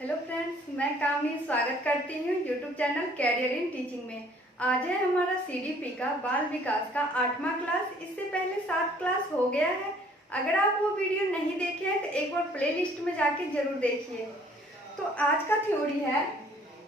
Hello friends, मैं कामनी स्वागत करती हूँ YouTube channel career in teaching में। आज है हमारा सीडीपी का बाल विकास का 8वां क्लास। इससे पहले 7 क्लास हो गया है। अगर आप वो वीडियो नहीं देखे हैं तो एक बार प्लेलिस्ट में जाके जरूर देखिए। तो आज का थ्योरी है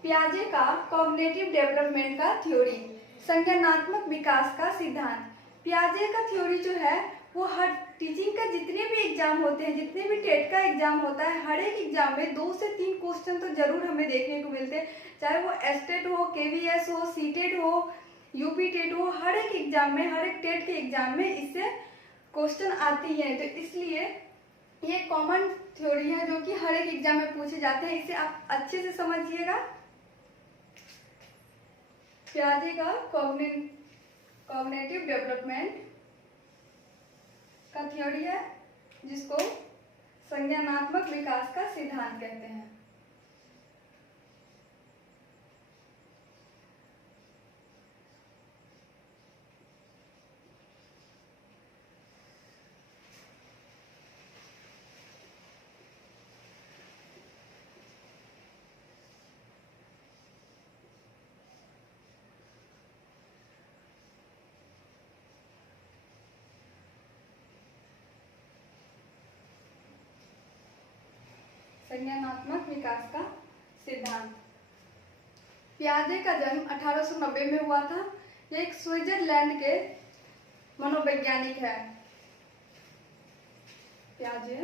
पियाजे का कॉग्निटिव डेवलपमेंट का थ्योरी, संज्ञानात्मक विकास का सिद्धांत। पियाजे का थ्योरी जो है वो हर टीचिंग का जितने भी एग्जाम होते हैं, जितने भी टेट का एग्जाम होता है, हर एक एग्जाम में 2 से 3 क्वेश्चन तो जरूर हमें देखने को मिलते हैं। चाहे वो एसटेट हो, केवीएस हो, सीटेट हो, यूपी टेट हो, हर एक एग्जाम में, हर एक टेट के एग्जाम में इससे क्वेश्चन आती है। तो इसलिए ये कॉमन थ्योरी है जो कि हर एक एग्जाम में पूछे जाते हैं। इसे आप अच्छे से समझिएगा। पियाजे का कॉग्निटिव डेवलपमेंट का थ्योरी है जिसको संज्ञानात्मक विकास का सिद्धांत कहते हैं। संज्ञानात्मक विकास का सिद्धांत। पियाजे का जन्म 1890 में हुआ था। यह एक स्विट्जरलैंड के मनोवैज्ञानिक है। पियाजे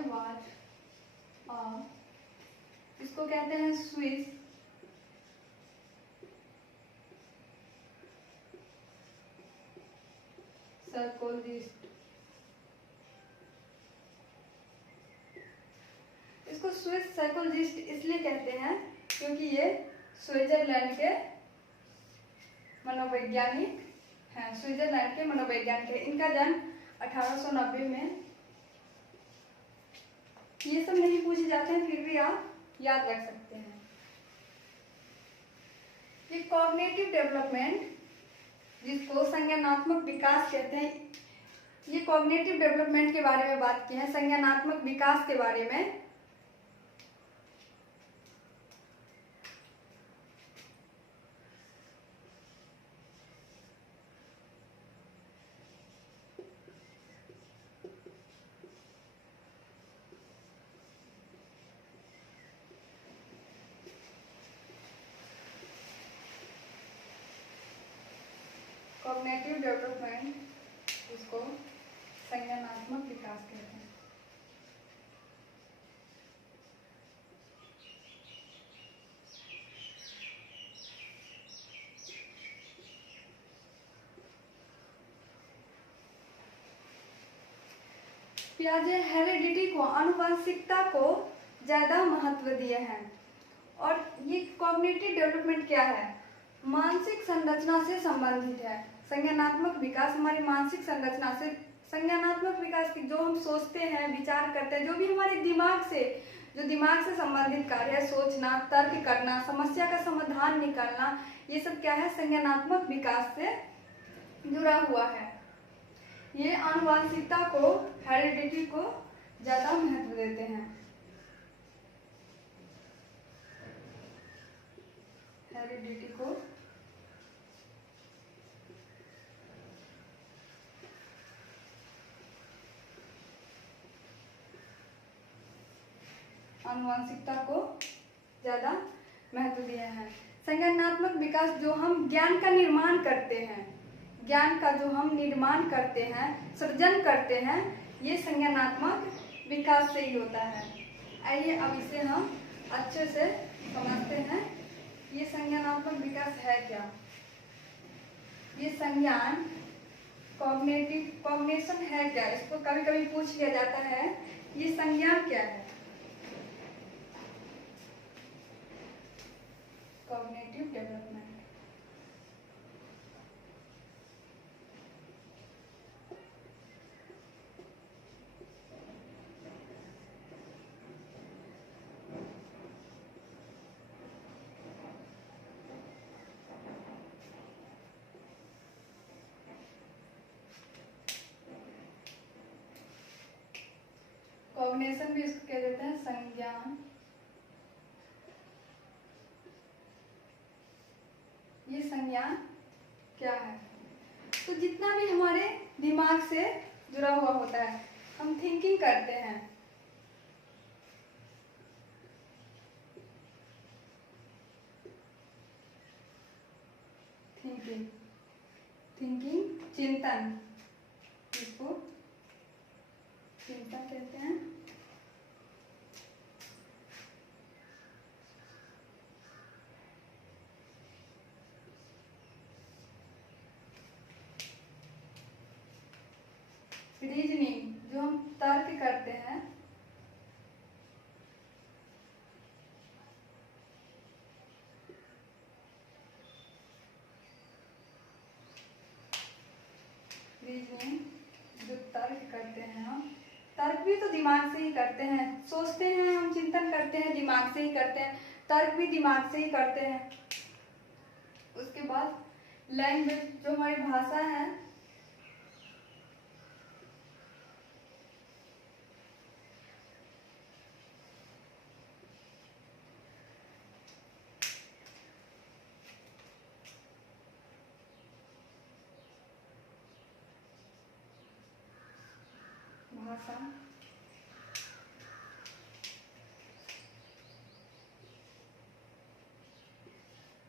वाज इसको कहते हैं स्विस साइकोलॉजिस्ट। इसको स्विस साइकोलॉजिस्ट इसलिए कहते हैं क्योंकि ये स्विट्जरलैंड के मनोवैज्ञानिक हैं। स्विट्जरलैंड के मनोवैज्ञानिक है। इनका जन्म 1890 में। ये सब नहीं पूछे जाते हैं, फिर भी आप याद रख सकते हैं। ये कॉग्निटिव डेवलपमेंट जिसको संज्ञानात्मक विकास कहते हैं, ये कॉग्निटिव डेवलपमेंट के बारे में बात की है। संज्ञानात्मक विकास के बारे में कॉग्निटिव डेवलपमेंट इसको संज्ञानात्मक विकास कहते हैं। पियाजे हेरिडिटी को, आनुवंशिकता को ज्यादा महत्व दिए हैं। और ये कॉग्निटिव डेवलपमेंट क्या है? मानसिक संरचना से संबंधित है। संज्ञानात्मक विकास हमारी मानसिक संरचना से, संज्ञानात्मक विकास की जो हम सोचते हैं, विचार करते हैं, जो भी हमारे दिमाग से संबंधित कार्य है, सोचना, तर्क करना, समस्या का समाधान निकालना, ये सब क्या है? संज्ञानात्मक विकास से जुड़ा हुआ है। ये आनुवंशिकता को, हेरिडिटी को ज्यादा महत्व देते हैं। हेरिडिटी को आनुवंशिकता को ज्यादा महत्व दिया है। संज्ञानात्मक विकास जो हम ज्ञान का निर्माण करते हैं, ज्ञान का जो हम निर्माण करते हैं, सृजन करते हैं, ये संज्ञानात्मक विकास से ही होता है। आइए अब इसे हम अच्छे से समझते हैं। ये संज्ञानात्मक विकास है क्या? ये संज्ञान कॉग्निशन है क्या? इसको कभी कभी पूछ लिया जाता है, ये संज्ञान क्या है? कॉग्निटिव डेवलपमेंट कॉग्निशन भी इसको कह देते हैं, संज्ञान। ये संज्ञान क्या है? तो जितना भी हमारे दिमाग से जुड़ा हुआ होता है, हम थिंकिंग करते हैं, थिंकिंग, थिंकिंग चिंतन, इसको चिंतन कहते हैं। रीजनिंग, जो हम तर्क करते हैं, रीजनिंग जो तर्क करते हैं, हम तर्क भी तो दिमाग से ही करते हैं, सोचते हैं हम, चिंतन करते हैं, दिमाग से ही करते हैं, तर्क भी दिमाग से ही करते हैं। उसके बाद लैंग्वेज, जो हमारी भाषा है, भाषा,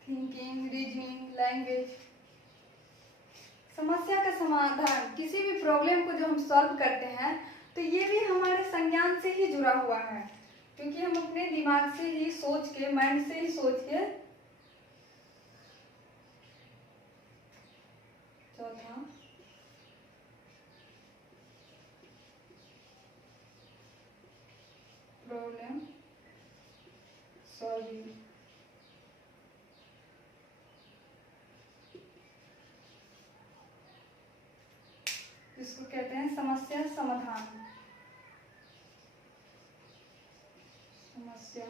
थिंकिंग, रीजनिंग, लैंग्वेज, समस्या का समाधान, किसी भी प्रॉब्लम को जो हम सॉल्व करते हैं, तो ये भी हमारे संज्ञान से ही जुड़ा हुआ है, क्योंकि हम अपने दिमाग से ही सोच के, माइंड से ही सोच के। चौथा, प्रॉब्लम सॉल्विंग, इसको कहते हैं समस्या समाधान, समस्या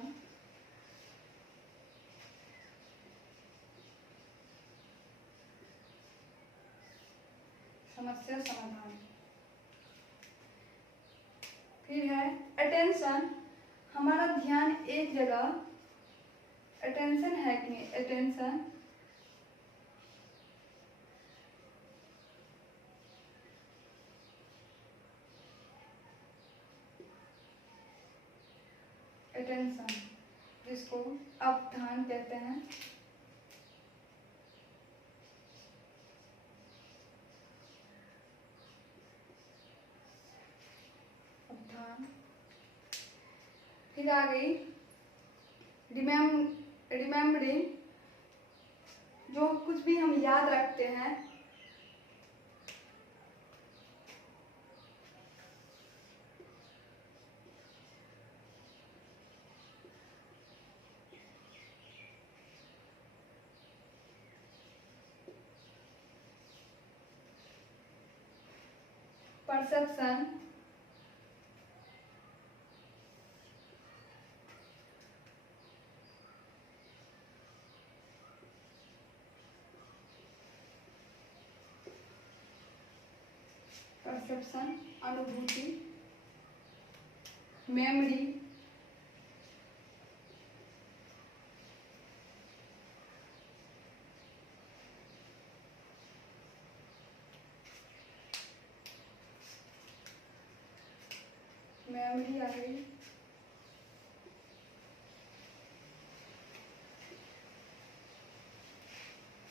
समस्या समाधान। फिर है अटेंशन, हमारा ध्यान एक जगह, अटेंशन है कि नहीं, अटेंशन अटेंशन, जिसको अवधान कहते हैं, अवधान। फिर आ गई रिमेम्बरिंग, जो कुछ भी हम याद रखते हैं, परसेप्शन, परसेप्शन अनुभूति, मेमोरी, मेमोरी आ गई।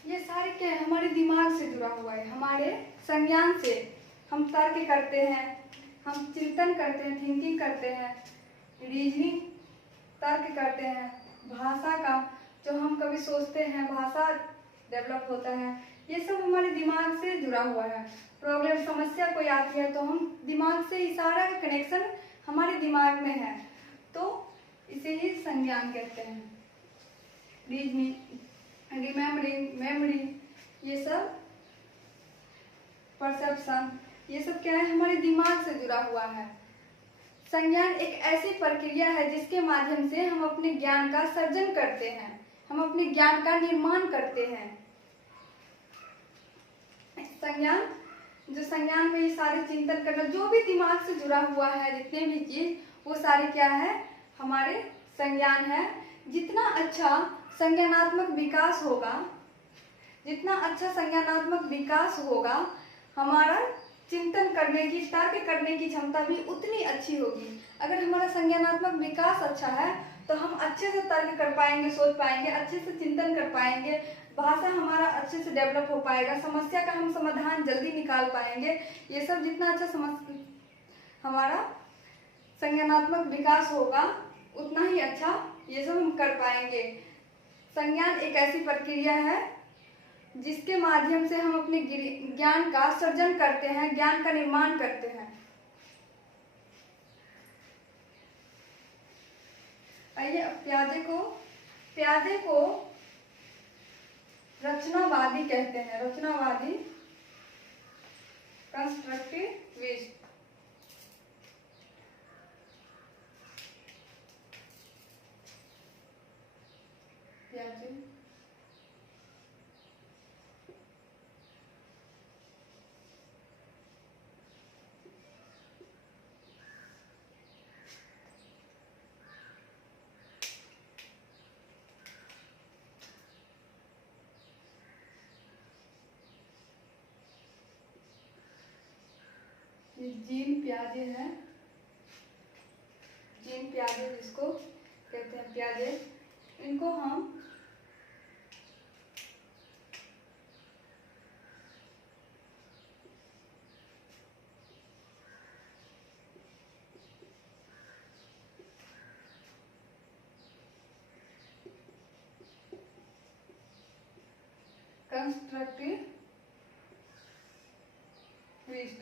ये सारे क्या है, हमारे दिमाग से जुड़ा हुआ है, हमारे संज्ञान से। हम तर्क करते हैं, हम चिंतन करते हैं, थिंकिंग करते हैं, रीजनिंग तर्क करते हैं, भाषा का जो हम कभी सोचते हैं, भाषा डेवलप होता है, ये सब हमारे दिमाग से जुड़ा हुआ है। प्रॉब्लम, समस्या कोई आती है तो हम दिमाग से, इशारा का कनेक्शन हमारे दिमाग में है, तो इसे ही संज्ञान कहते हैं। रीजनिंग, रिमेम्बरिंग, मेमोरी, ये सब परसेप्शन, ये सब क्या है, हमारे दिमाग से जुड़ा हुआ है। संज्ञान एक ऐसी प्रक्रिया है जिसके माध्यम से हम अपने ज्ञान का सर्जन करते हैं, हम अपने ज्ञान का निर्माण करते हैं। संज्ञान, जो संज्ञान में ये सारे चिंतन करना, जो भी दिमाग से जुड़ा हुआ है, जितने भी चीज, वो सारे क्या है, हमारे संज्ञान है। जितना अच्छा संज्ञानात्मक विकास होगा, जितना अच्छा संज्ञानात्मक विकास होगा, हमारा चिंतन करने की, तर्क करने की क्षमता भी उतनी अच्छी होगी। अगर हमारा संज्ञानात्मक विकास अच्छा है तो हम अच्छे से तर्क कर पाएंगे, सोच पाएंगे, अच्छे से चिंतन कर पाएंगे, भाषा हमारा अच्छे से डेवलप हो पाएगा, समस्या का हम समाधान जल्दी निकाल पाएंगे। ये सब जितना अच्छा हमारा संज्ञानात्मक विकास होगा उतना ही अच्छा ये सब हम कर पाएंगे। संज्ञान एक ऐसी प्रक्रिया है जिसके माध्यम से हम अपने ज्ञान का सृजन करते हैं, ज्ञान का निर्माण करते हैं। आइए अब प्याजे को रचनावादी कहते हैं, रचनावादी, कंस्ट्रक्टिविस्ट। प्याजे जीन प्याजे है, जीन प्याजे जिसको कहते हैं प्याजे, इनको हम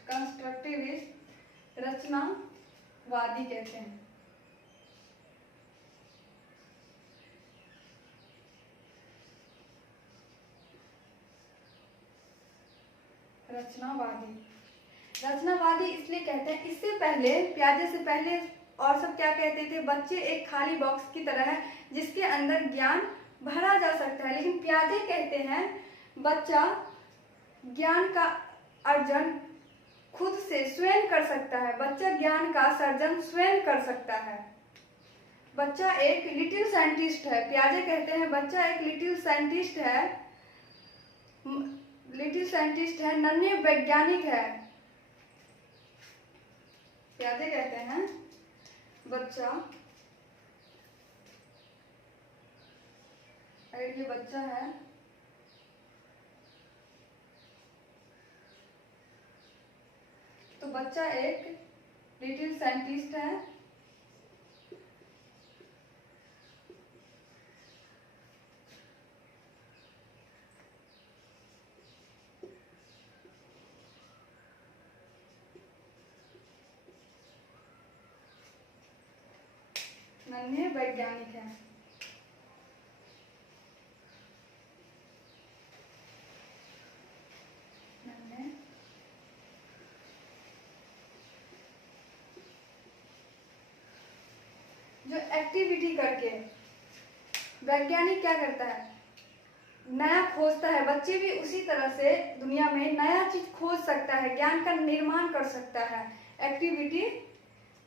कंस्ट्रक्टिविस्ट रचनावादी कहते हैं। रचनावादी इसलिए कहते हैं, इससे पहले, प्याजे से पहले और सब क्या कहते थे, बच्चे एक खाली बॉक्स की तरह है जिसके अंदर ज्ञान भरा जा सकता है। लेकिन प्याजे कहते हैं बच्चा ज्ञान का अर्जन खुद से स्वयं कर सकता है, बच्चा ज्ञान का सर्जन स्वयं कर सकता है। बच्चा एक लिटिल साइंटिस्ट है। प्याजे कहते हैं बच्चा एक लिटिल साइंटिस्ट है, नन्हे वैज्ञानिक है। प्याजे कहते हैं बच्चा, अगर ये बच्चा है तो बच्चा एक लिटिल साइंटिस्ट है, नन्हे वैज्ञानिक है। जो एक्टिविटी करके वैज्ञानिक क्या करता है, नया खोजता है। बच्चे भी उसी तरह से दुनिया में नया चीज खोज सकता है, ज्ञान का निर्माण कर सकता है। एक्टिविटी,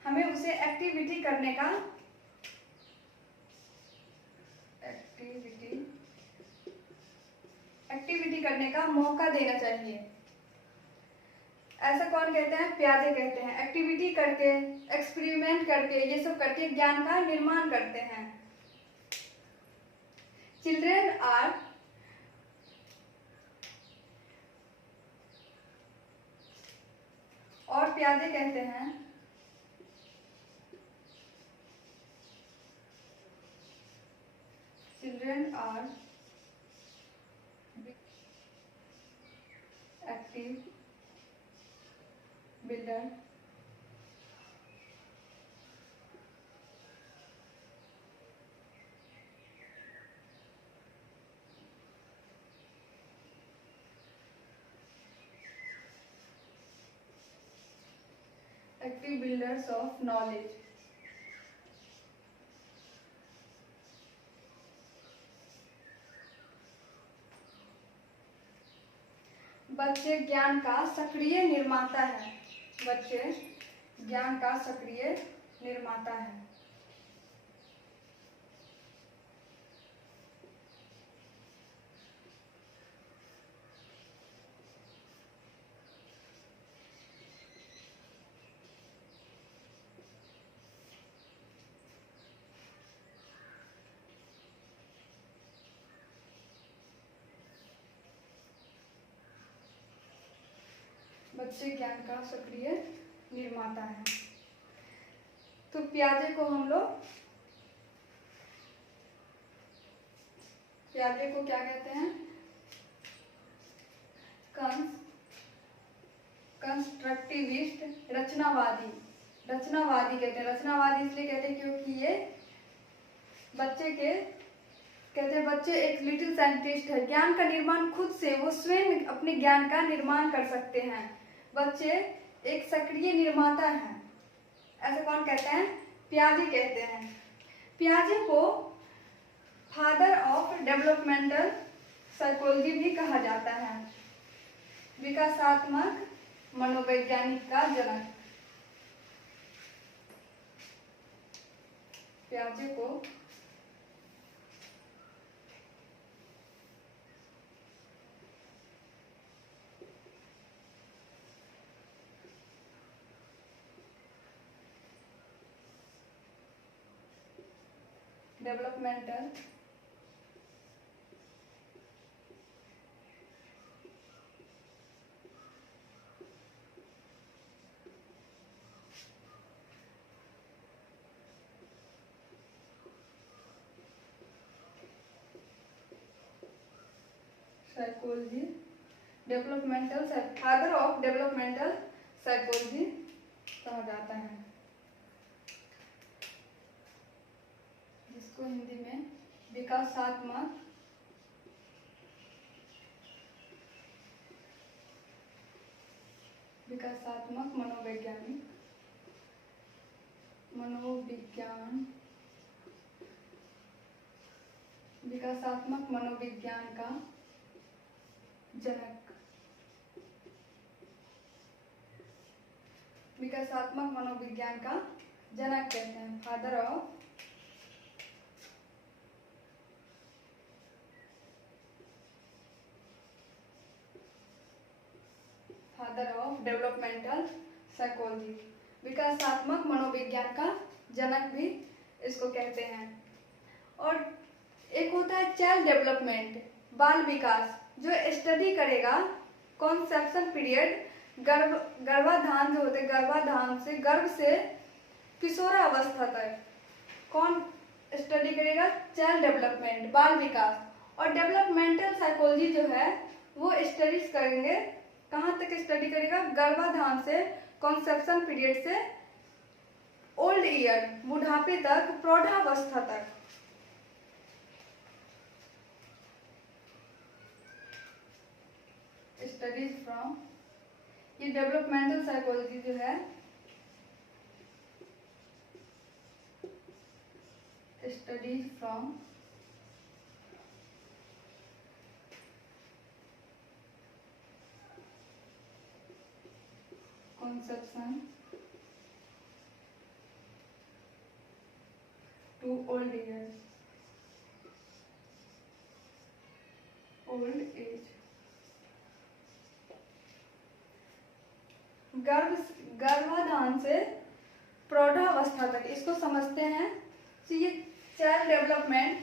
हमें उसे एक्टिविटी करने का मौका देना चाहिए। ऐसा कौन कहते हैं, प्याजे कहते हैं। एक्टिविटी करके, एक्सपेरिमेंट करके, ये सब करके ज्ञान का निर्माण करते हैं। चिल्ड्रेन आर और प्याजे कहते हैं children are active builder active builders of knowledge। बच्चे ज्ञान का सक्रिय निर्माता है, बच्चे ज्ञान का सक्रिय निर्माता है। बच्चे ज्ञान का सक्रिय निर्माता है। तो प्याजे को हम लोग प्याजे को क्या कहते हैं? कंस्ट्रक्टिविस्ट, रचनावादी कहते हैं। रचनावादी इसलिए कहते हैं क्योंकि ये बच्चे एक लिटिल साइंटिस्ट है। ज्ञान का निर्माण खुद से, वो स्वयं अपने ज्ञान का निर्माण कर सकते हैं। बच्चे एक सक्रिय निर्माता हैं, ऐसे कौन कहते हैं? प्याजे कहते हैं। प्याजे को फादर ऑफ डेवलपमेंटल साइकोलॉजी भी कहा जाता है, विकासात्मक मनोवैज्ञानिक का जनक। प्याजे को developmental psychology, father of developmental psychology कहा जाता है, जिसको हिंदी में विकासात्मक मनोविज्ञान का जनक। विकासात्मक मनोविज्ञान का जनक कहते हैं, फादर ऑफ डेवलपमेंटल साइकोलॉजी। विकासात्मक मनोविज्ञान का जनक भी इसको कहते हैं। और एक होता है चाइल्ड डेवलपमेंट, बाल विकास, जो स्टडी करेगा कॉन्सेप्शन पीरियड, गर्भाधान जो होते, गर्भ से किशोरावस्था तक कौन स्टडी करेगा? चाइल्ड डेवलपमेंट, बाल विकास। और डेवलपमेंटल साइकोलॉजी जो है वो स्टडीज करेंगे, कहाँ तक स्टडी करेगा? गर्भाधान से, कॉन्सेप्शन पीरियड से ओल्ड ईयर, बुढ़ापे तक, प्रौढ़ावस्था तक। स्टडीज फ्रॉम, ये डेवलपमेंटल साइकोलॉजी जो है studies from conception to old age। गर्भाधान से प्रौढ़ावस्था तक इसको समझते हैं। तो ये चाइल्ड डेवलपमेंट,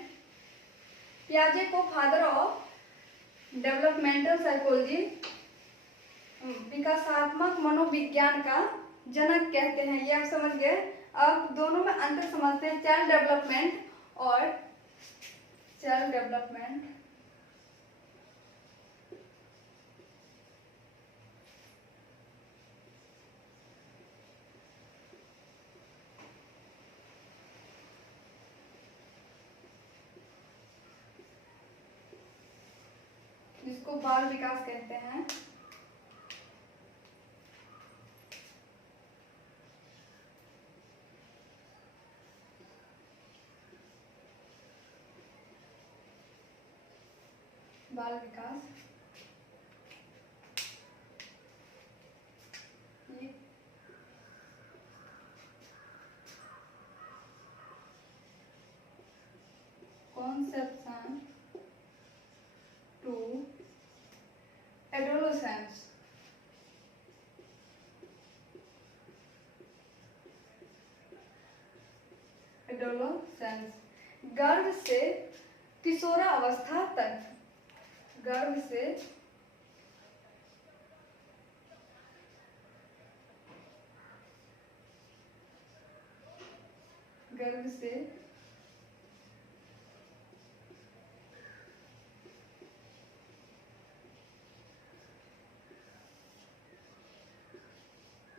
पियाजे को फादर ऑफ डेवलपमेंटल साइकोलॉजी, विकासात्मक मनोविज्ञान का जनक कहते हैं। ये आप समझ गए। अब दोनों में अंतर समझते हैं, चाइल्ड डेवलपमेंट और चाइल्ड डेवलपमेंट जिसको बाल विकास कहते हैं। बाल विकास एडोलसेंस, गर्भ से किशोरावस्था तक, गर्भ से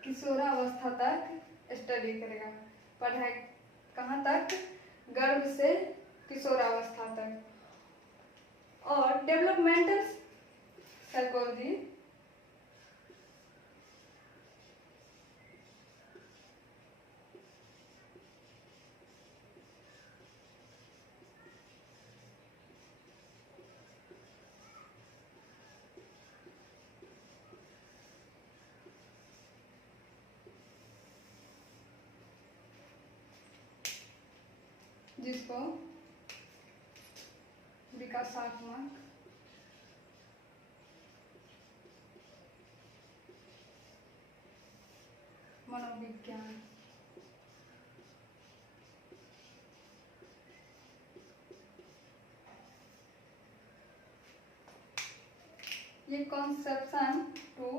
किशोरावस्था तक स्टडी करेगा, पढ़ाई कहाँ तक, गर्भ से किशोरावस्था तक। और डेवलपमेंटल साइकोलॉजी, जिसको विकासात्मक मनोविज्ञान, ये कॉन्सेप्शन टू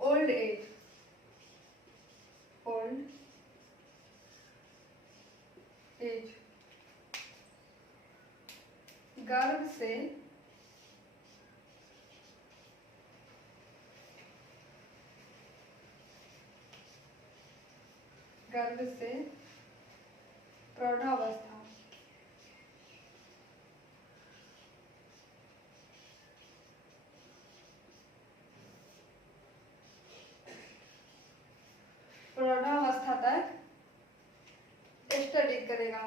ओल्ड एज, गर्भ से प्रौढ़ावस्था, प्रौढ़ावस्था तक स्टडी करेगा,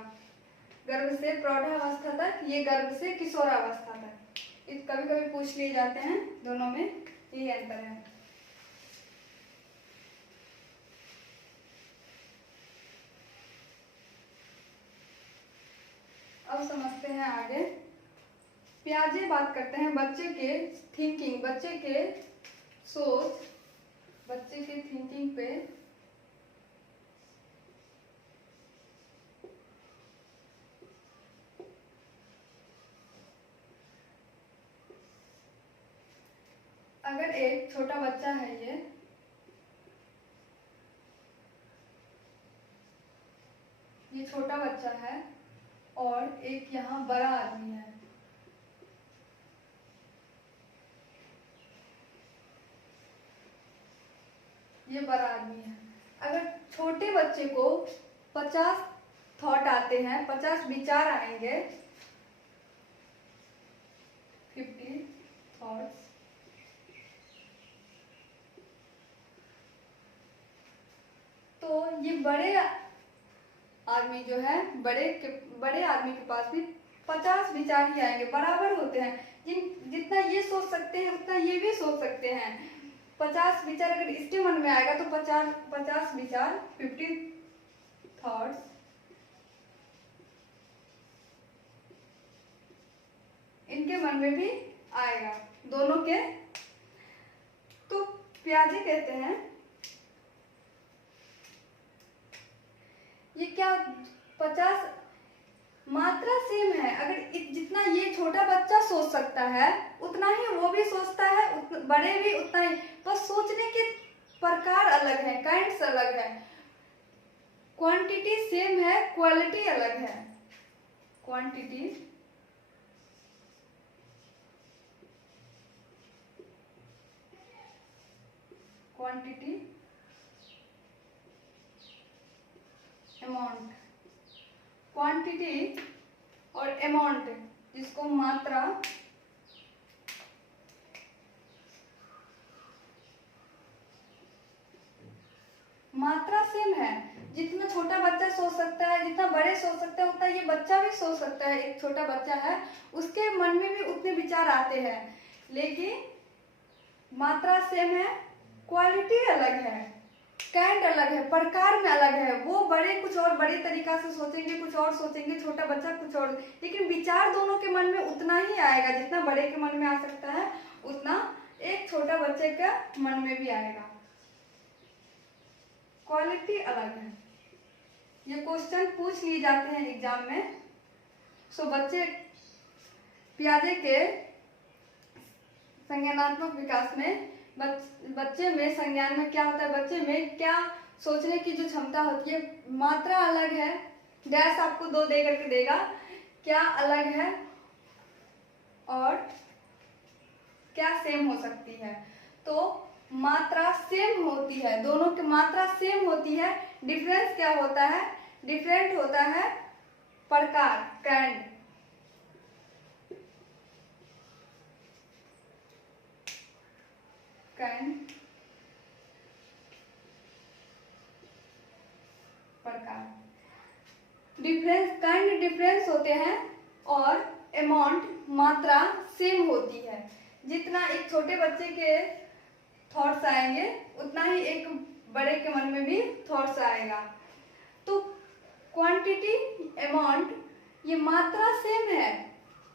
गर्भ से प्रौढ़ावस्था तक, ये गर्भ से किशोरावस्था तक। कभी कभी पूछ लिए जाते हैं, दोनों में यही अंतर है। अब समझते हैं आगे। पियाजे बात करते हैं बच्चे के थिंकिंग, बच्चे के सोच, बच्चे के थिंकिंग पे अगर एक छोटा बच्चा है, ये छोटा बच्चा है और एक यहाँ बड़ा आदमी है, ये बड़ा आदमी है। अगर छोटे बच्चे को 50 थॉट आते हैं, 50 विचार आएंगे, 50 थॉट्स, तो ये बड़े आदमी जो है, बड़े आदमी के पास भी 50 विचार ही आएंगे, बराबर होते हैं। जितना ये सोच सकते हैं उतना ये भी सोच सकते हैं। 50 विचार अगर इसके मन में आएगा तो 50 विचार, 50 थॉट्स इनके मन में भी आएगा, दोनों के। तो पियाजे कहते हैं ये क्या 50 मात्रा सेम है। अगर जितना ये छोटा बच्चा सोच सकता है उतना ही वो भी सोचता है, बड़े भी उतना ही, बस सोचने के प्रकार अलग है, काइंड्स अलग है। क्वांटिटी सेम है, क्वालिटी अलग है। क्वांटिटी अमाउंट, क्वांटिटी और अमाउंट, जिसको मात्रा, मात्रा सेम है। जितना छोटा बच्चा सोच सकता है, जितना बड़े सोच सकते हैं, उतना ये बच्चा भी सोच सकता है। एक छोटा बच्चा है, उसके मन में भी उतने विचार आते हैं, लेकिन मात्रा सेम है, क्वालिटी अलग है, काइंड अलग है, प्रकार में अलग है। वो बड़े कुछ और बड़े तरीका से सोचेंगे, कुछ और सोचेंगे, छोटा बच्चा कुछ और, लेकिन विचार दोनों के मन में उतना ही आएगा जितना बड़े के मन में आ सकता है, उतना एक छोटा बच्चे के मन में भी आएगा। क्वालिटी अलग है। ये क्वेश्चन पूछ लिए जाते हैं एग्जाम में। सो बच्चे पियाजे के संज्ञानात्मक विकास में बच्चे में संज्ञान में क्या होता है, बच्चे में क्या सोचने की जो क्षमता होती है, मात्रा अलग है। डैश आपको 2 दे करके देगा, क्या अलग है और क्या सेम हो सकती है। तो मात्रा सेम होती है, दोनों की मात्रा सेम होती है। डिफरेंस क्या होता है, डिफरेंट होता है प्रकार, काइंड। काइंड प्रकार, डिफरेंस, काइंड डिफरेंस होते हैं और अमाउंट मात्रा सेम होती है। जितना एक छोटे बच्चे के थॉट्स आएंगे उतना ही एक बड़े के मन में भी थॉट्स आएगा। तो क्वांटिटी, अमाउंट, ये मात्रा सेम है,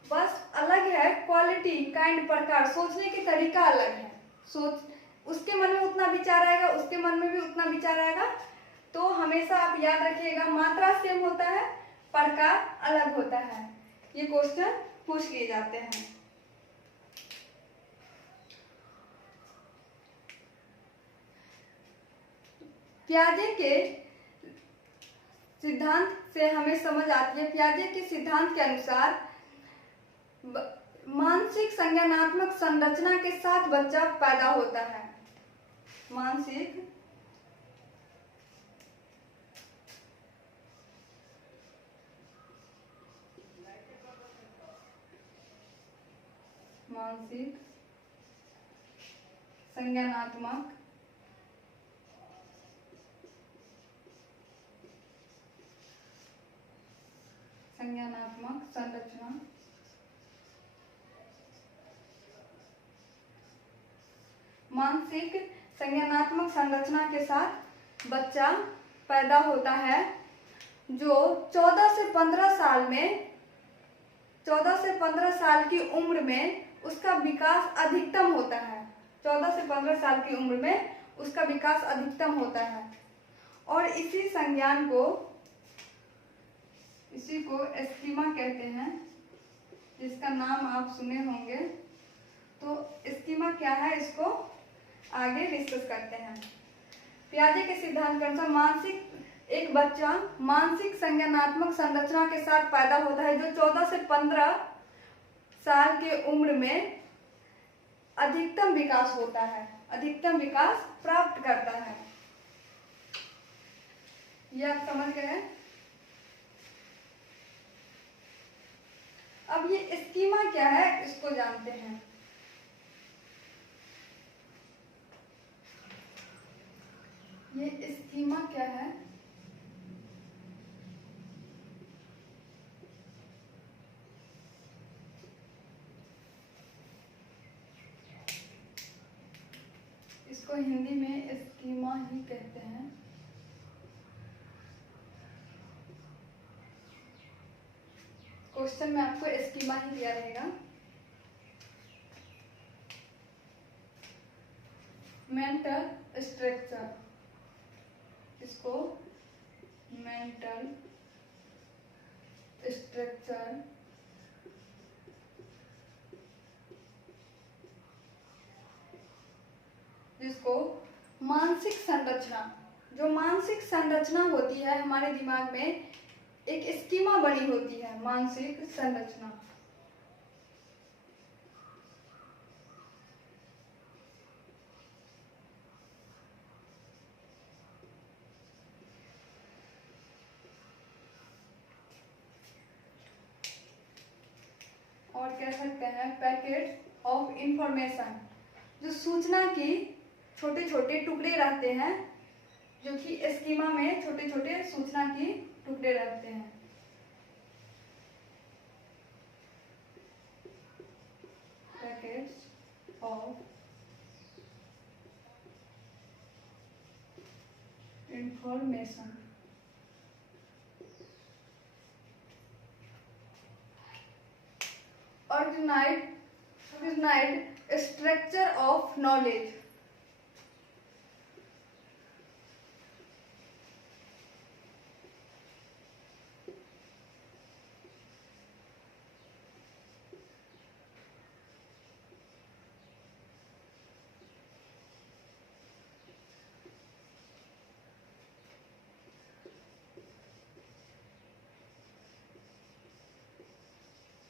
बस अलग है क्वालिटी, काइंड, प्रकार, सोचने की तरीका अलग है। सोच उसके मन में उतना विचार आएगा, उसके मन में भी उतना विचार आएगा। तो हमेशा आप याद रखिएगा, मात्रा सेम होता है, प्रकार अलग होता है। ये क्वेश्चन पूछ लिए जाते हैं। पियाजे के सिद्धांत से हमें समझ आती है, पियाजे के सिद्धांत के अनुसार मानसिक संज्ञानात्मक संरचना के साथ बच्चा पैदा होता है। मानसिक संज्ञानात्मक संरचना मानसिक संज्ञानात्मक संरचना के साथ बच्चा पैदा होता है, जो 14 से 15 साल में, 14 से 15 साल की उम्र में उसका विकास अधिकतम होता है। 14 से 15 साल की उम्र में उसका विकास अधिकतम होता है। और इसी संज्ञान को, इसी को स्कीमा कहते हैं, जिसका नाम आप सुने होंगे। तो स्कीमा क्या है, इसको आगे डिस्कस करते हैं। पियाजे के सिद्धांत के अनुसार एक बच्चा मानसिक संज्ञानात्मक संरचना के साथ पैदा होता है, जो 14 से 15 साल के उम्र में अधिकतम विकास होता है, अधिकतम विकास प्राप्त करता है। ये आप समझ गए हैं। अब ये स्कीमा क्या है, इसको जानते हैं। ये स्कीमा क्या है, इसको हिंदी में स्कीमा ही कहते हैं। क्वेश्चन में आपको स्कीमा ही दिया रहेगा। मेंटल स्ट्रक्चर, इसको मेंटल स्ट्रक्चर जिसको मानसिक संरचना, जो मानसिक संरचना होती है हमारे दिमाग में, एक स्कीमा बनी होती है, मानसिक संरचना। और कह सकते हैं पैकेट ऑफ इंफॉर्मेशन, जो सूचना की छोटे छोटे टुकड़े रहते हैं, जो कि स्कीमा में छोटे छोटे सूचना की टुकड़े रहते हैं। Packets of information. Organized structure of knowledge.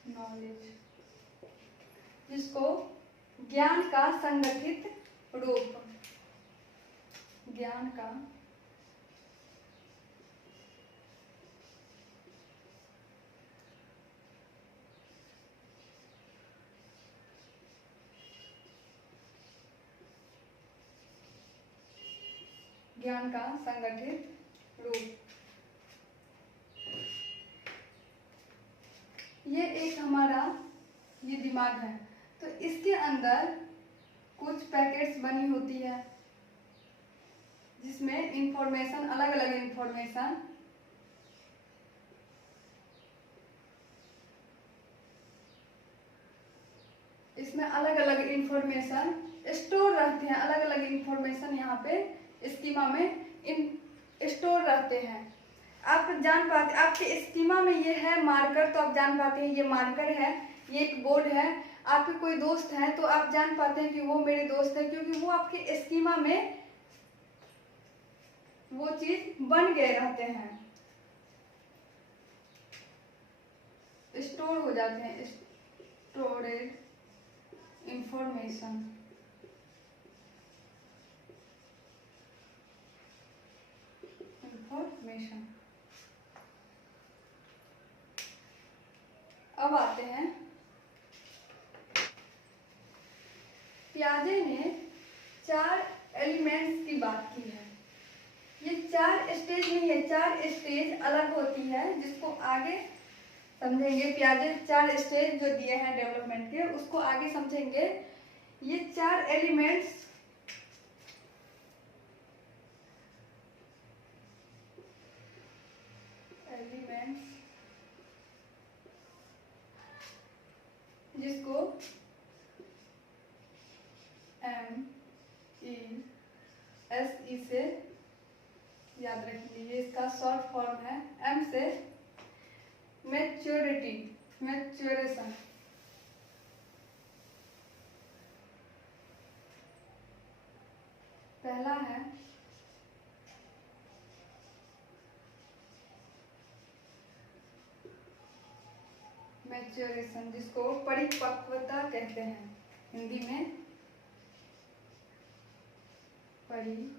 Knowledge जिसको ज्ञान का संगठित रूप, ज्ञान का संगठित रूप। ये एक हमारा ये दिमाग है, तो इसके अंदर कुछ पैकेट्स बनी होती है जिसमें इंफॉर्मेशन, अलग अलग इंफॉर्मेशन इसमें अलग अलग इंफॉर्मेशन स्टोर रहते हैं। अलग अलग इंफॉर्मेशन यहाँ पे स्कीमा में स्टोर रहते हैं। आप जान पाते, आपके स्कीमा में ये है मार्कर, तो आप जान पाते हैं ये मार्कर है, ये एक बोर्ड है। आपके कोई दोस्त हैं तो आप जान पाते हैं कि वो मेरे दोस्त है, क्योंकि वो आपके स्कीमा में वो चीज बन गए रहते हैं, स्टोर हो जाते हैं। Storage information. अब आते हैं, पियाजे ने 4 एलिमेंट्स की बात की है। ये 4 स्टेज नहीं है, 4 स्टेज अलग होती है, जिसको आगे समझेंगे। पियाजे 4 स्टेज जो दिए हैं डेवलपमेंट के, उसको आगे समझेंगे। ये 4 एलिमेंट्स जिसको MESE से याद रख लीजिए। इसका शॉर्ट फॉर्म है M से मैच्योरिटी, मैच्योरेशन। पहला है मैच्योरेशन, जिसको परिपक्वता कहते हैं हिंदी में, परिपक्वता।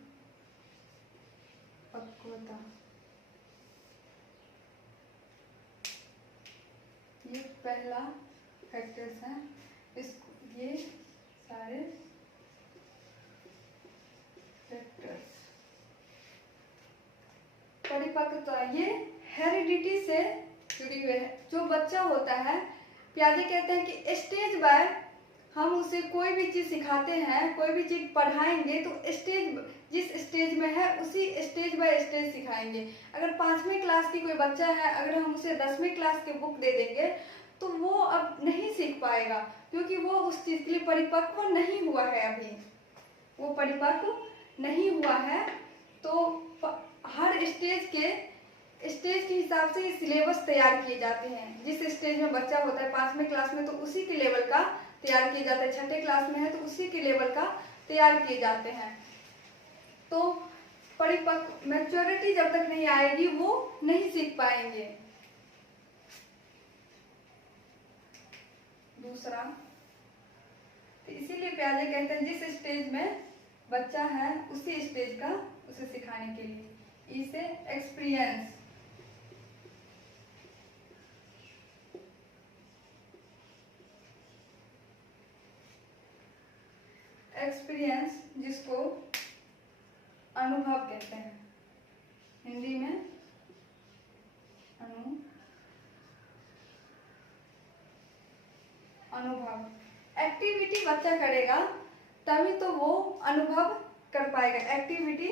ये पहला फैक्टर्स है। ये सारे फैक्टर्स परिपक्वता ये हेरिडिटी से जुड़ी हुई है। जो बच्चा होता है, पियाजे कहते हैं कि स्टेज बाय हम उसे कोई भी चीज सिखाते हैं, कोई भी चीज पढ़ाएंगे तो स्टेज जिस स्टेज में है उसी स्टेज बाय स्टेज सिखाएंगे। अगर 5वीं क्लास की कोई बच्चा है, अगर हम उसे 10वीं क्लास की बुक दे देंगे तो वो अब नहीं सीख पाएगा, क्योंकि वो उस चीज के लिए परिपक्व नहीं हुआ है। अभी वो परिपक्व नहीं हुआ है। तो हर स्टेज के हिसाब से सिलेबस तैयार किए जाते हैं। जिस स्टेज में बच्चा होता है 5वीं क्लास में, तो उसी के लेवल का तैयार किया जाता है। 6ठी क्लास में है तो उसी के लेवल का तैयार किए जाते हैं। तो परिपक्व मैच्योरिटी जब तक नहीं आएगी वो नहीं सीख पाएंगे। दूसरा, तो इसीलिए पियाजे कहते हैं जिस स्टेज में बच्चा है उसी स्टेज का उसे सिखाने के लिए। इसे एक्सपीरियंस, एक्सपीरियंस जिसको अनुभव कहते हैं हिंदी में, अनुभव। एक्टिविटी बच्चा करेगा तभी तो वो अनुभव कर पाएगा। एक्टिविटी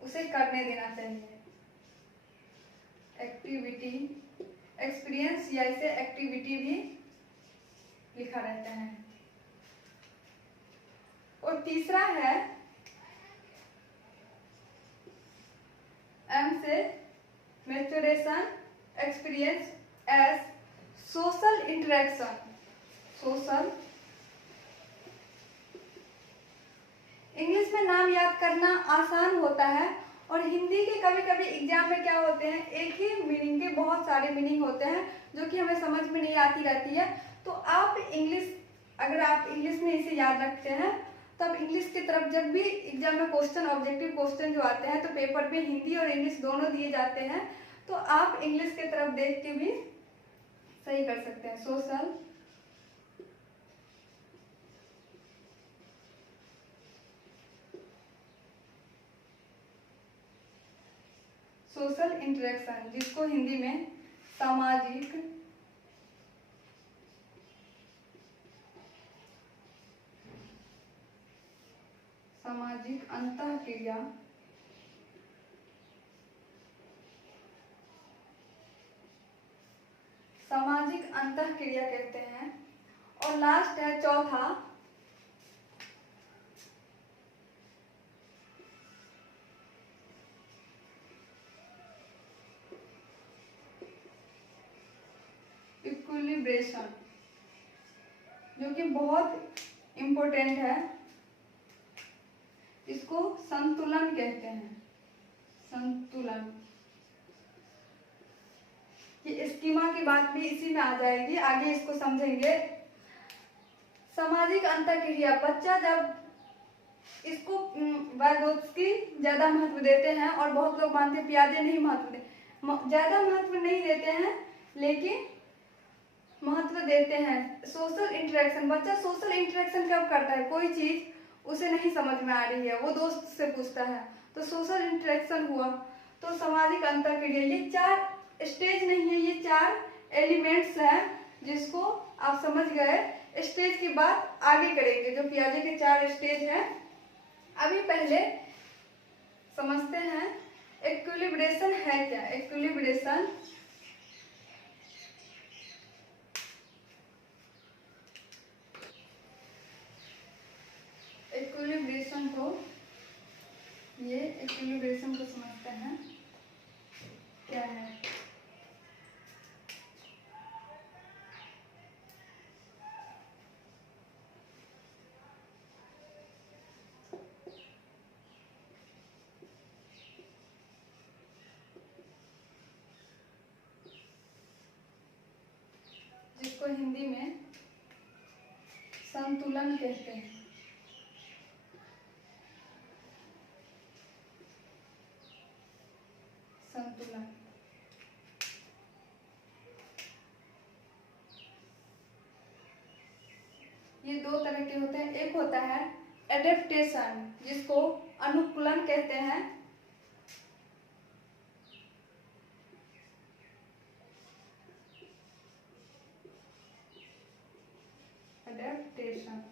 उसे करने देना चाहिए। एक्टिविटी, एक्सपीरियंस या इसे एक्टिविटी भी लिखा रहता है। और तीसरा है एम से maturation experience as social interaction. Social, English में नाम याद करना आसान होता है और हिंदी के कभी कभी एग्जाम में क्या होते हैं, एक ही मीनिंग के बहुत सारे मीनिंग होते हैं जो कि हमें समझ में नहीं आती रहती है। तो आप इंग्लिश, अगर आप इंग्लिश में इसे याद रखते हैं तब इंग्लिश की तरफ जब भी एग्जाम में क्वेश्चन, ऑब्जेक्टिव क्वेश्चन जो आते हैं तो पेपर में हिंदी और इंग्लिश दोनों दिए जाते हैं, तो आप इंग्लिश की तरफ देख के भी सही कर सकते हैं। सोशल इंटरेक्शन, जिसको हिंदी में सामाजिक अंतःक्रिया, सामाजिक अंतःक्रिया कहते हैं। और लास्ट है चौथा इक्विलिब्रेशन, जो कि बहुत इम्पोर्टेंट है। इसको संतुलन कहते हैं। संतुलन, ये स्कीमा की बात भी इसी में आ जाएगी, आगे इसको समझेंगे। सामाजिक अंतःक्रिया, बच्चा जब इसको वाइगोत्स्की ज्यादा महत्व देते हैं और बहुत लोग मानते हैं पियाजे नहीं ज्यादा महत्व नहीं देते हैं, लेकिन महत्व देते हैं। सोशल इंटरेक्शन, बच्चा सोशल इंटरेक्शन कब करता है, कोई चीज उसे नहीं समझ में आ रही है, वो दोस्त से पूछता है, तो सोशल इंटरेक्शन हुआ। तो सामाजिक अंतःक्रिया, ये 4 स्टेज नहीं है, ये 4 एलिमेंट्स हैं जिसको आप समझ गए। स्टेज की बात आगे करेंगे, जो पियाजे के 4 स्टेज हैं। अभी पहले समझते हैं इक्विलिब्रेशन है क्या। इक्विलिब्रेशन इक्विलिब्रेशन को समझते हैं क्या है। जिसको हिंदी में संतुलन कहते हैं। संतुलन, ये 2 तरह के होते हैं। एक होता है एडेप्टेशन, जिसको अनुकूलन कहते हैं। एडेप्टेशन,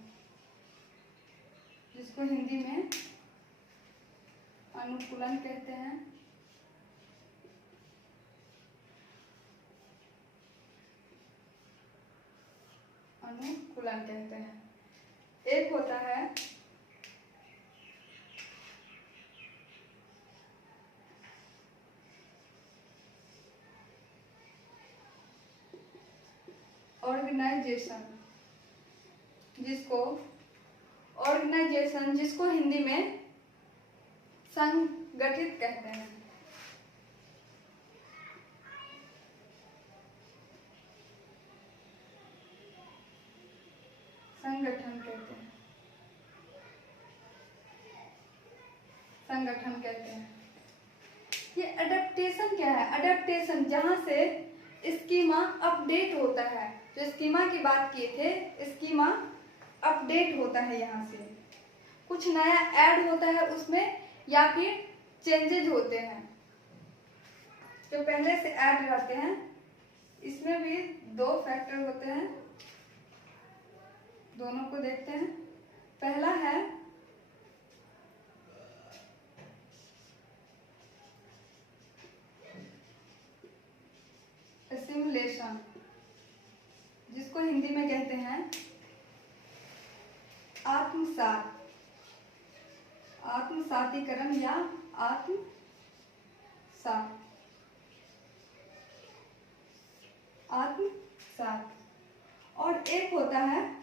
जिसको हिंदी में अनुकूलन कहते हैं। अनुकूलन कहते हैं। एक होता है ऑर्गेनाइजेशन, जिसको हिंदी में संगठित कहते हैं। संगठन कहते हैं। ये अडेप्टेशन क्या है? अडेप्टेशन जहां से स्कीमा अपडेट होता है, जो स्कीमा की बात किए थे, स्कीमा अपडेट होता है, यहाँ से कुछ नया ऐड होता है उसमें, या फिर चेंजेज होते हैं जो पहले से ऐड रहते हैं। इसमें भी 2 फैक्टर होते हैं, दोनों को देखते हैं। पहला है एकोमोडेशन, जिसको हिंदी में कहते हैं आत्मसात, आत्मसातीकरण या आत्मसात, आत्मसात। और एक होता है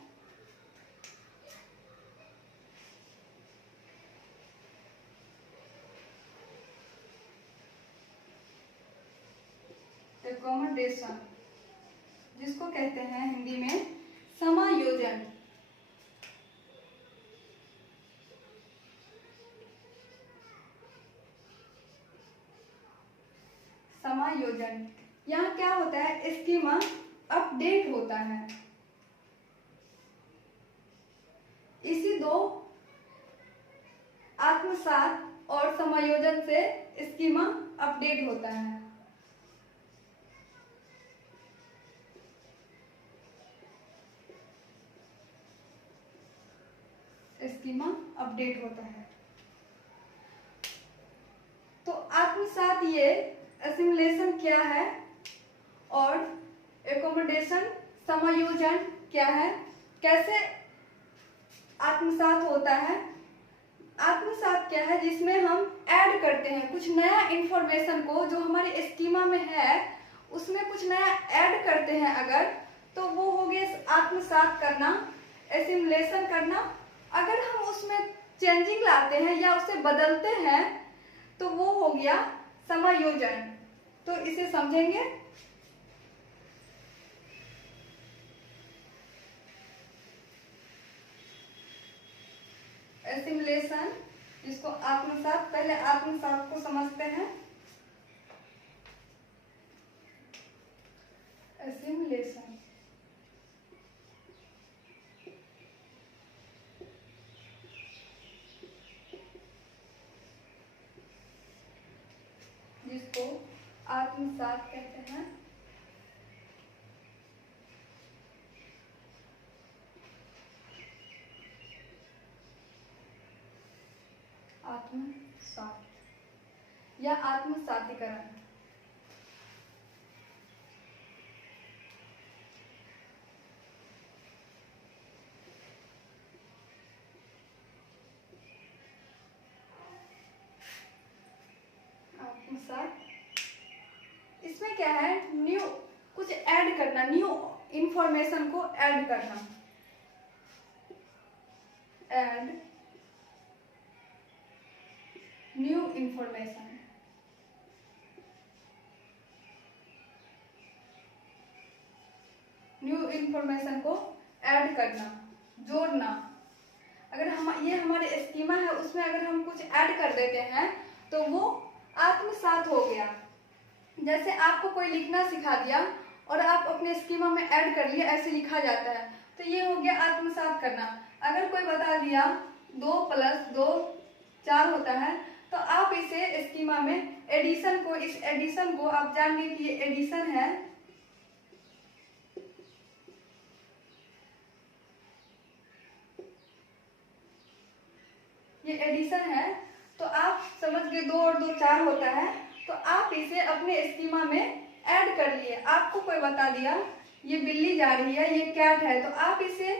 एकोमोडेशन, जिसको कहते हैं हिंदी में समायोजन। समायोजन, यहाँ क्या होता है, स्कीमा अपडेट होता है। इसी दो आत्मसात और समायोजन से स्कीमा अपडेट होता है। स्कीमा अपडेट होता है। तो आत्मसात ये असिमुलेशन क्या है और एकोमोडेशन समायोजन क्या है, कैसे आत्मसात होता है। आत्मसात क्या है, जिसमें हम ऐड करते हैं कुछ नया इंफॉर्मेशन को, जो हमारे स्कीमा में है उसमें कुछ नया ऐड करते हैं अगर, तो वो हो गया आत्मसात करना, एसिमुलेशन करना। अगर हम उसमें चेंजिंग लाते हैं या उसे बदलते हैं तो वो हो गया समायोजन। तो इसे समझेंगे। एसिमुलेशन, जिसको आत्मसात, पहले आत्मसात को समझते हैं। एसिमुलेशन, जिसको आत्मसात कहते हैं। आत्मसात या आत्मसातीकरण। आत्मसात, इसमें क्या है, न्यू कुछ ऐड करना, न्यू इंफॉर्मेशन को ऐड करना, add new information. New information को ऐड करना, जोड़ना। अगर हम ये हमारे स्कीमा है उसमें अगर हम कुछ ऐड कर देते हैं तो वो आत्मसात हो गया। जैसे आपको कोई लिखना सिखा दिया और आप अपने स्कीमा में ऐड कर लिए, ऐसे लिखा जाता है, तो ये हो गया आत्मसात करना। अगर कोई बता दिया 2 + 2 4 होता है, तो आप इसे स्कीमा में एडिशन को, इस एडिशन को आप जान लीजिए कि ये एडिशन है, ये एडिशन है। तो आप समझ गए 2 और 2 4 होता है, तो आप इसे अपने स्कीमा में ऐड कर लिए। आपको कोई बता दिया ये बिल्ली जा रही है, ये कैट है, तो आप इसे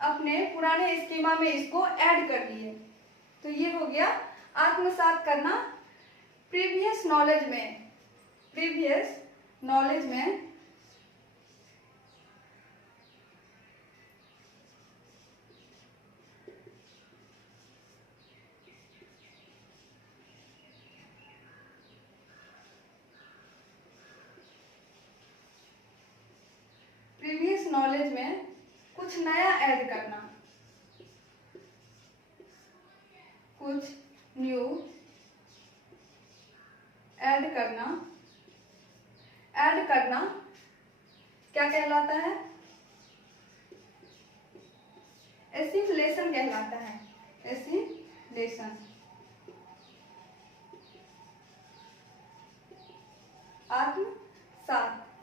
अपने पुराने स्कीमा में इसको ऐड कर लिए। तो ये हो गया आत्मसात करना प्रीवियस नॉलेज में। प्रीवियस नॉलेज में नॉलेज में कुछ नया ऐड करना, कुछ न्यू ऐड करना। ऐड करना क्या कहलाता है, एसिमुलेशन कहलाता है, एसिमुलेशन।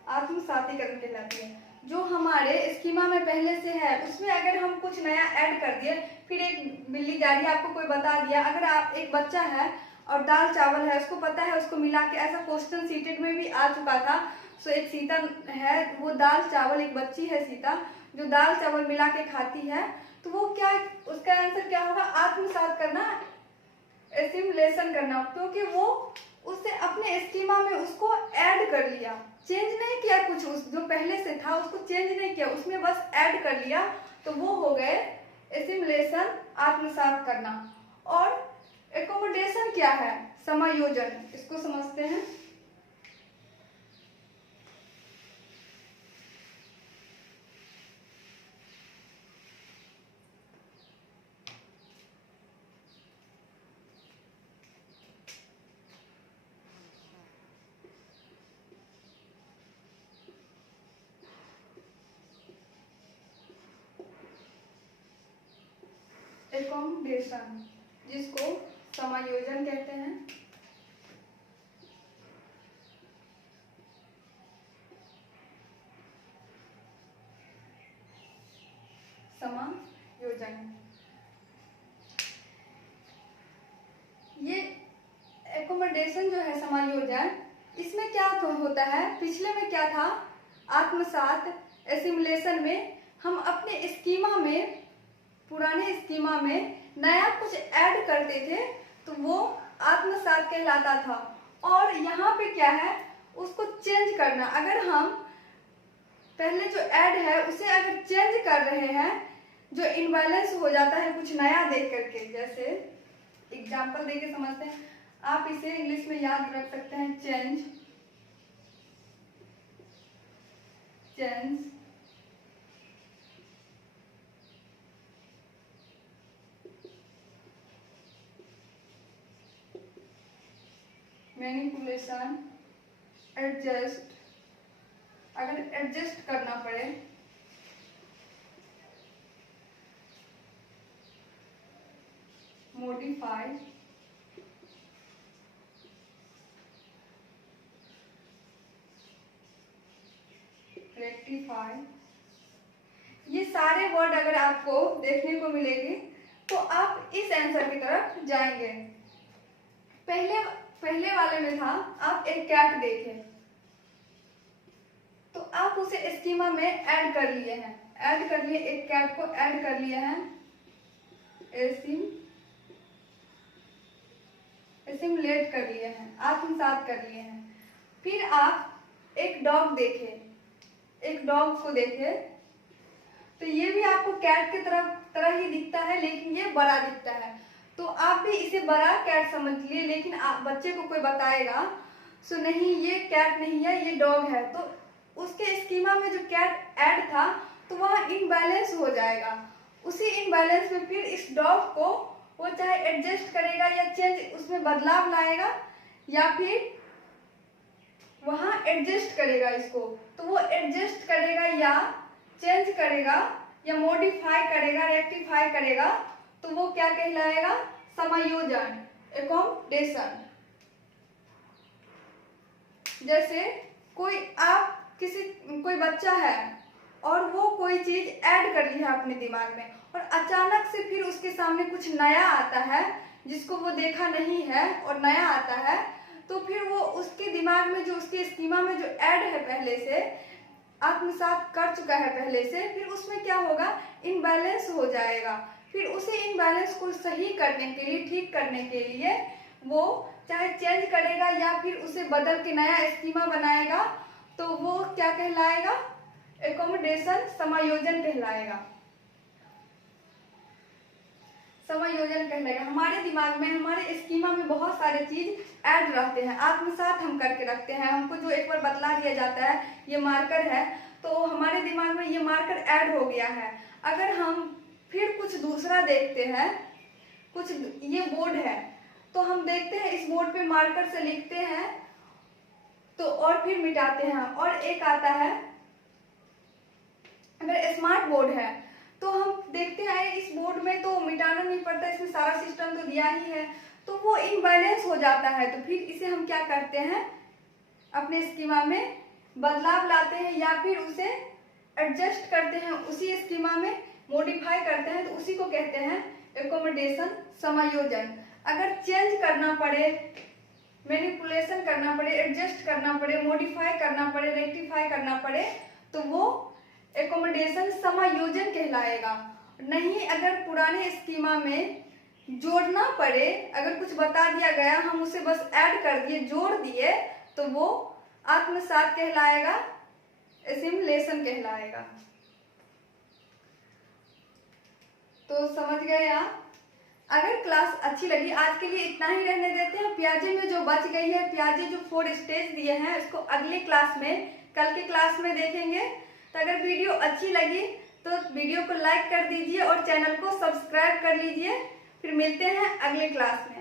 आत्मसातीकरण कहलाती है। जो हमारे स्कीमा में पहले से है उसमें अगर हम कुछ नया ऐड कर दिए, फिर एक बिल्ली जा रही है, आपको कोई बता दिया, अगर आप एक बच्चा है और दाल चावल है, उसको पता है, उसको मिला के, ऐसा क्वेश्चन सीटेड में भी आ चुका था, सो एक सीता है, वो दाल चावल, एक बच्ची है सीता जो दाल चावल मिला के खाती है, तो वो क्या, उसका आंसर क्या होगा, आत्मसात करना, एसिमुलेशन करना, क्योंकि वो उससे अपने स्कीमा में उसको ऐड कर लिया, चेंज नहीं किया कुछ, उस जो पहले से था उसको चेंज नहीं किया, उसमें बस ऐड कर लिया, तो वो हो गए एसिमुलेशन, आत्मसात करना। और एकोमोडेशन क्या है, समायोजन, इसको समझते हैं। एकोमोडेशन, जिसको समायोजन कहते हैं। समायोजन, ये एकोमोडेशन जो है, समायोजन, इसमें क्या होता है, पिछले में क्या था, आत्मसात, एसिमुलेशन में हम अपने स्कीमा में, पुराने स्कीमा में नया कुछ ऐड करते थे, तो वो आत्मसात कहलाता था। और यहाँ पे क्या है, उसको चेंज करना, अगर हम पहले जो ऐड है उसे अगर चेंज कर रहे हैं, जो इनबैलेंस हो जाता है कुछ नया देख करके, जैसे एग्जाम्पल देके समझते हैं, आप इसे इंग्लिश में याद रख सकते हैं, चेंज, चेंज, मैनिपुलेशन, एडजस्ट, अगर एडजस्ट करना पड़े, मॉडिफाई, रेक्टिफाई, ये सारे वर्ड अगर आपको देखने को मिलेंगे तो आप इस आंसर की तरफ जाएंगे। पहले वाले में था, आप एक कैट देखे तो आप उसे स्कीमा में ऐड कर लिए हैं, ऐड कर लिए, एक कैट को ऐड कर लिए हैं, एसिमुलेट कर लिए हैं, आत्मसात कर लिए हैं। फिर आप एक डॉग देखे, एक डॉग को देखे तो ये भी आपको कैट की तरह ही दिखता है, लेकिन ये बड़ा दिखता है, तो आप भी इसे बड़ा कैट समझ लिए, लेकिन आप बच्चे को कोई बताएगा सो नहीं ये कैट नहीं है, ये डॉग है, तो उसके स्कीमा में जो कैट ऐड था तो वह इनबैलेंस हो जाएगा। उसी इनबैलेंस में फिर इस डॉग को वो चाहे एडजस्ट करेगा या चेंज, उसमें बदलाव लाएगा, या फिर वहां एडजस्ट करेगा इसको, तो वो एडजस्ट करेगा या चेंज करेगा या मॉडिफाई करेगा, रेक्टिफाई करेगा, तो वो क्या कहलाएगा, समायोजन, एकोमोडेशन। जैसे कोई बच्चा है और वो कोई चीज ऐड कर ली है अपने दिमाग में, और अचानक से फिर उसके सामने कुछ नया आता है जिसको वो देखा नहीं है और नया आता है, तो फिर वो उसके दिमाग में, जो उसके स्कीमा में जो ऐड है पहले से, आत्मसात कर चुका है पहले से, फिर उसमें क्या होगा, इनबैलेंस हो जाएगा। फिर उसे इनबैलेंस को सही करने के लिए, ठीक करने के लिए वो चाहे चेंज करेगा या फिर उसे बदल के नया स्कीमा बनाएगा, तो वो क्या कहलाएगा, एकोमोडेशन, समायोजन कहलाएगा, समायोजन कहलाएगा। हमारे दिमाग में, हमारे स्कीमा में बहुत सारे चीज ऐड रहते हैं, आत्मसात हम करके रखते हैं, हमको जो एक बार बतला दिया जाता है ये मार्कर है, तो हमारे दिमाग में ये मार्कर ऐड हो गया है। अगर हम फिर कुछ दूसरा देखते हैं, कुछ ये बोर्ड है, तो हम देखते हैं इस बोर्ड पे मार्कर से लिखते हैं तो और फिर मिटाते हैं, और एक आता है, अगर स्मार्ट बोर्ड है तो हम देखते हैं इस बोर्ड में तो मिटाना नहीं पड़ता, इसमें सारा सिस्टम तो दिया ही है, तो वो इनबैलेंस हो जाता है, तो फिर इसे हम क्या करते हैं, अपने स्कीमा में बदलाव लाते हैं या फिर उसे एडजस्ट करते हैं, उसी स्कीमा में मॉडिफाई करते हैं, तो उसी को कहते हैं एकोमोडेशन, समायोजन। अगर चेंज करना पड़े मैनिपुलेशन करना पड़े, एडजस्ट करना पड़े, मॉडिफाई करना पड़े, रेक्टिफाई करना पड़े, तो वो एकोमोडेशन समायोजन कहलाएगा। नहीं, अगर पुराने स्कीमा में जोड़ना पड़े, अगर कुछ बता दिया गया हम उसे बस ऐड कर दिए, जोड़ दिए, तो वो आत्मसात कहलाएगा, एसिमुलेशन कहलाएगा। तो समझ गए आप। अगर क्लास अच्छी लगी, आज के लिए इतना ही रहने देते हैं। पियाजे में जो बच गई है, पियाजे जो 4 स्टेज दिए हैं, उसको अगले क्लास में, कल के क्लास में देखेंगे। तो अगर वीडियो अच्छी लगी तो वीडियो को लाइक कर दीजिए और चैनल को सब्सक्राइब कर लीजिए। फिर मिलते हैं अगले क्लास में।